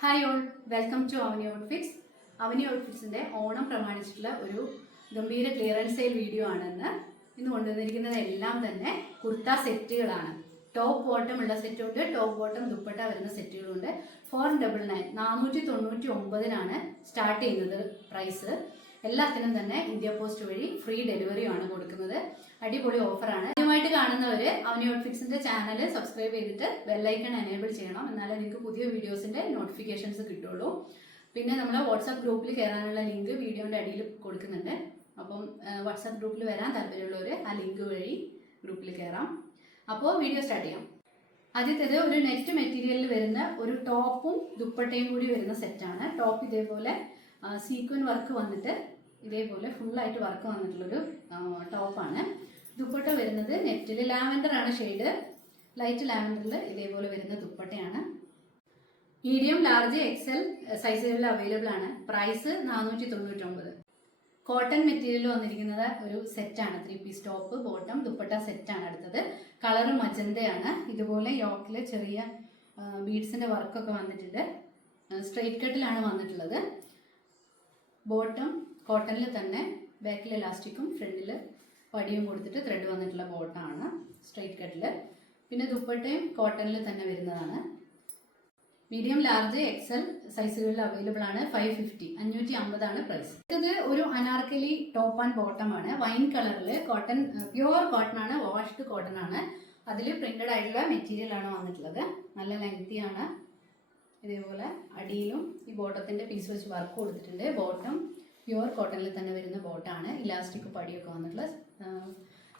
Hi all, welcome to Avani outfits. Avani ഔട്ട്ഫിറ്റ്സിൻ്റെ Onam പ്രമാണിച്ചിട്ടുള്ള ഒരു ഗംഭീര clearance sale video ആണെന്ന്. ഇന്ന് കൊണ്ടുവന്നിരിക്കുന്നത് എല്ലാം തന്നെ കുർത്ത സെറ്റുകളാണ്. ടോപ്പ് ബോട്ടം ഉള്ള സെറ്റുണ്ട്, ടോപ്പ് ബോട്ടം ദുപ്പട്ട വരുന്ന സെറ്റുകളുണ്ട്. 499 499 സ്റ്റാർട്ട് ചെയ്യുന്നത് പ്രൈസ്. എല്ലാത്തിനും തന്നെ ഇന്ത്യ പോസ്റ്റ് വഴി ഫ്രീ ഡെലിവറിയാണ് കൊടുക്കുന്നത്. അടിപൊളി ഓഫറാണ്. ആദ്യമായിട്ട് കാണുന്നവർ അവനി ഔട്ട്ഫിറ്റ്സിന്റെ ചാനൽ സബ്സ്ക്രൈബ് ചെയ്തിട്ട് ബെല്ലൈക്കൺ എനേബിൾ ചെയ്യണം, എന്നാലേ നിങ്ങൾക്ക് പുതിയ വീഡിയോസിന്റെ നോട്ടിഫിക്കേഷൻസ് കിട്ടുള്ളൂ. പിന്നെ നമ്മൾ വാട്സാപ്പ് ഗ്രൂപ്പിൽ കയറാനുള്ള ലിങ്ക് വീഡിയോന്റെ അടിയിൽ കൊടുക്കുന്നുണ്ട്. അപ്പം വാട്സാപ്പ് ഗ്രൂപ്പിൽ വരാൻ താല്പര്യമുള്ളവർ ആ ലിങ്ക് വഴി ഗ്രൂപ്പിൽ കയറാം. അപ്പോൾ വീഡിയോ സ്റ്റാർട്ട് ചെയ്യാം. ആദ്യത്തേത് ഒരു നെറ്റ് മെറ്റീരിയലിൽ വരുന്ന ഒരു ടോപ്പും ദുപ്പട്ടയും കൂടി വരുന്ന സെറ്റാണ്. ടോപ്പ് ഇതേപോലെ സീക്വൻ വർക്ക് വന്നിട്ട് ഇതേപോലെ ഫുള്ളായിട്ട് വർക്ക് വന്നിട്ടുള്ളൊരു ടോപ്പാണ്. ദുപ്പട്ട വരുന്നത് നെറ്റിൽ ലാവൻഡർ ആണ് ഷെയ്ഡ്, ലൈറ്റ് ലാവൻഡറിൽ ഇതേപോലെ വരുന്ന ദുപ്പട്ടയാണ്. മീഡിയം, ലാർജ്, എക്സൽ സൈസുകളിൽ അവൈലബിൾ ആണ്. പ്രൈസ് 499. കോട്ടൺ മെറ്റീരിയൽ വന്നിരിക്കുന്നത് ഒരു സെറ്റാണ്. 3 പീസ് ടോപ്പ് ബോട്ടം ദുപ്പട്ട സെറ്റാണ്. അടുത്തത് കളർ മജന്തയാണ്. ഇതുപോലെ യോക്കിൽ ചെറിയ ബീഡ്സിന്റെ വർക്കൊക്കെ വന്നിട്ടുണ്ട്. സ്ട്രെയിറ്റ് കട്ടിലാണ് വന്നിട്ടുള്ളത്. ബോട്ടം കോട്ടണിൽ തന്നെ, ബാക്കിൽ ഇലാസ്റ്റിക്കും ഫ്രണ്ടിൽ പടിയും കൊടുത്തിട്ട് ത്രെഡ് വന്നിട്ടുള്ള ബോട്ടമാണ് സ്ട്രെയിറ്റ് കട്ടിൽ. പിന്നെ ദുപ്പട്ടയും കോട്ടണിൽ തന്നെ വരുന്നതാണ്. മീഡിയം, ലാർജ്, എക്സൽ സൈസുകളിൽ അവൈലബിൾ ആണ്. 550 പ്രൈസ്. ഇത് ഒരു അനാർക്കലി ടോപ്പ് ആൻഡ് ബോട്ടം ആണ്. വൈൻ കളറിൽ കോട്ടൺ, പ്യുവർ കോട്ടൺ ആണ്, വാഷ്ഡ് കോട്ടൺ ആണ്. അതിൽ പ്രിന്റഡ് ആയിട്ടുള്ള മെറ്റീരിയൽ ആണ് വന്നിട്ടുള്ളത്. നല്ല ലെങ്തി ആണ്. ഇതേപോലെ അടിയിലും ഈ ബോട്ടത്തിന്റെ പീസ് വെച്ച് വർക്ക് കൊടുത്തിട്ടുണ്ട്. ബോട്ടം പ്യുവർ കോട്ടണിൽ തന്നെ വരുന്ന ബോട്ടാണ്. ഇലാസ്റ്റിക് പടിയൊക്കെ വന്നിട്ടുള്ള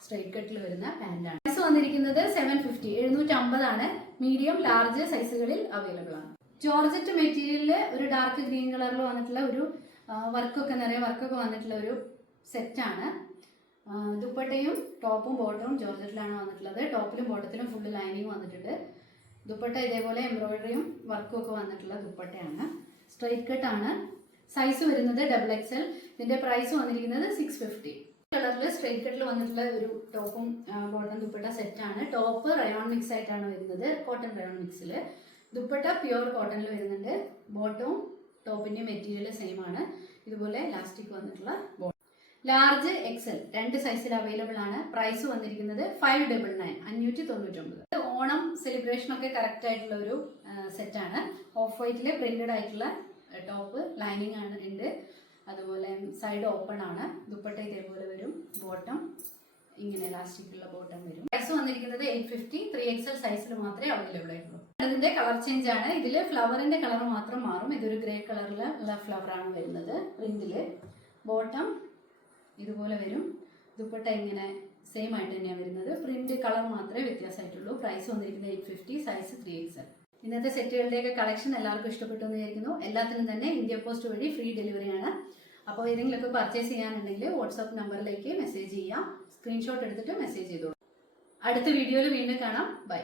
സ്ട്രെയിറ്റ് കട്ടിൽ വരുന്ന പാന്റാണ്. പ്രൈസ് വന്നിരിക്കുന്നത് 750 750. മീഡിയം, ലാർജ് സൈസുകളിൽ അവൈലബിൾ ആണ്. ജോർജറ്റ് മെറ്റീരിയലിൽ ഒരു ഡാർക്ക് ഗ്രീൻ കളറിൽ വന്നിട്ടുള്ള ഒരു വർക്കൊക്കെ, നിറയെ വർക്കൊക്കെ വന്നിട്ടുള്ള ഒരു സെറ്റാണ്. ദുപ്പട്ടയും ടോപ്പും ബോട്ടവും ജോർജറ്റിലാണ് വന്നിട്ടുള്ളത്. ടോപ്പിലും ബോട്ടത്തിലും ഫുള്ള് ലൈനിങ് വന്നിട്ടുണ്ട്. ദുപ്പട്ട ഇതേപോലെ എംബ്രോയിഡറിയും വർക്കും ഒക്കെ വന്നിട്ടുള്ള ദുപ്പട്ടയാണ്. സ്ട്രെയിറ്റ് കട്ടാണ്. സൈസ് വരുന്നത് XXL. ഇതിന്റെ പ്രൈസ് വന്നിരിക്കുന്നത് 650. കളറിൽ സ്ട്രെയിറ്റ് കട്ടിൽ വന്നിട്ടുള്ള ഒരു ടോപ്പും ബോട്ടം ദുപ്പട്ട സെറ്റാണ്. ടോപ്പ് റയോൺ മിക്സ് ആയിട്ടാണ് വരുന്നത്, കോട്ടൺ റയോൺ മിക്സിൽ. ദുപ്പട്ട പ്യുവർ കോട്ടണിൽ വരുന്നുണ്ട്. ബോട്ടവും ടോപ്പിന്റെ മെറ്റീരിയൽ സെയിം ആണ്. ഇതുപോലെ ലാസ്റ്റിക് വന്നിട്ടുള്ള ബോട്ടം. ലാർജ്, എക്സൽ 2 സൈസിൽ അവൈലബിൾ ആണ്. പ്രൈസ് വന്നിരിക്കുന്നത് 599 599. ഓണം സെലിബ്രേഷൻ ഒക്കെ കറക്റ്റ് ആയിട്ടുള്ള ഒരു സെറ്റാണ്. ഓഫ് വൈറ്റില് പ്രിന്റഡ് ആയിട്ടുള്ള ടോപ്പ്, ലൈനിങ് ആണ് ഉണ്ട്. അതുപോലെ സൈഡ് ഓപ്പൺ ആണ്. ദുപ്പട്ട ഇതേപോലെ വരും. ബോട്ടം ഇങ്ങനെ ലാസ്റ്റിക് ഉള്ള ബോട്ടം വരും. പ്രൈസ് വന്നിരിക്കുന്നത് 850. 3XL സൈസിൽ മാത്രമേ അവൈലബിൾ ആയിട്ടുള്ളൂ. ഇതിന്റെ കളർ ചേഞ്ച് ആണ്. ഇതില് ഫ്ലവറിന്റെ കളർ മാത്രം മാറും. ഇതൊരു ഗ്രേ കളറിലുള്ള ഫ്ലവർ ആണ് വരുന്നത് പ്രിന്റില്. ബോട്ടം ഇതുപോലെ വരും. ദുപ്പട്ട ഇങ്ങനെ സെയിം ആയിട്ട് തന്നെയാണ് വരുന്നത്. പ്രിന്റ് കളർ മാത്രമേ വ്യത്യാസമായിട്ടുള്ളൂ. പ്രൈസ് വന്നിരിക്കുന്നത് 850. Size 3XL. ഇന്നത്തെ സെറ്റുകളുടെയൊക്കെ കളക്ഷൻ എല്ലാവർക്കും ഇഷ്ടപ്പെട്ടു എന്ന് വിചാരിക്കുന്നു. എല്ലാത്തിനും തന്നെ ഇന്ത്യ പോസ്റ്റ് വഴി ഫ്രീ ഡെലിവറിയാണ്. അപ്പോൾ ഏതെങ്കിലുമൊക്കെ പർച്ചേസ് ചെയ്യാനുണ്ടെങ്കിൽ വാട്സാപ്പ് നമ്പറിലേക്ക് മെസ്സേജ് ചെയ്യാം. സ്ക്രീൻഷോട്ട് എടുത്തിട്ട് മെസ്സേജ് ചെയ്തോളൂ. അടുത്ത വീഡിയോയിൽ വീണ്ടും കാണാം. ബൈ.